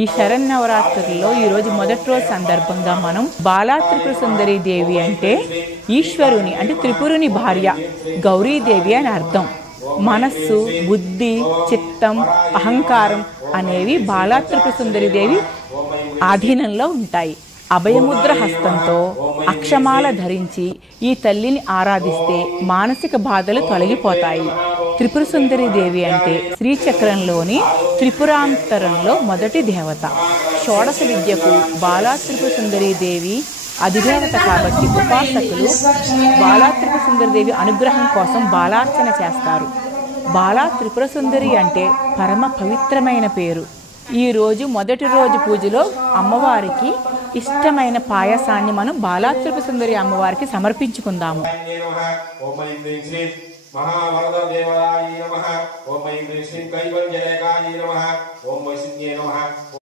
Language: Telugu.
ఈ శరన్నవరాత్రుల్లో ఈరోజు మొదటి రోజు సందర్భంగా మనం బాలా త్రిపుర సుందరి దేవి అంటే ఈశ్వరుని అంటే త్రిపురుని భార్య గౌరీదేవి అని అర్థం. మనస్సు, బుద్ధి, చిత్తం, అహంకారం అనేవి బాలా త్రిపుర సుందరి దేవి ఆధీనంలో ఉంటాయి. అభయముద్ర హస్తంతో అక్షమాల ధరించి ఈ తల్లిని ఆరాధిస్తే మానసిక బాధలు తొలగిపోతాయి. త్రిపుర సుందరి దేవి అంటే శ్రీచక్రంలోని త్రిపురాంతరంలో మొదటి దేవత. షోడశ విద్యకు బాలా త్రిపుర సుందరి దేవి అధిదేవత కాబట్టి ఉపాసకులు బాలా త్రిపుర సుందరి దేవి అనుగ్రహం కోసం బాలార్చన చేస్తారు. బాలా త్రిపుర సుందరి అంటే పరమ పవిత్రమైన పేరు. ఈరోజు మొదటి రోజు పూజలో అమ్మవారికి ఇష్టమైన పాయసాన్ని మనం బాలా త్రిపుర సుందరి అమ్మవారికి సమర్పించుకుందాము.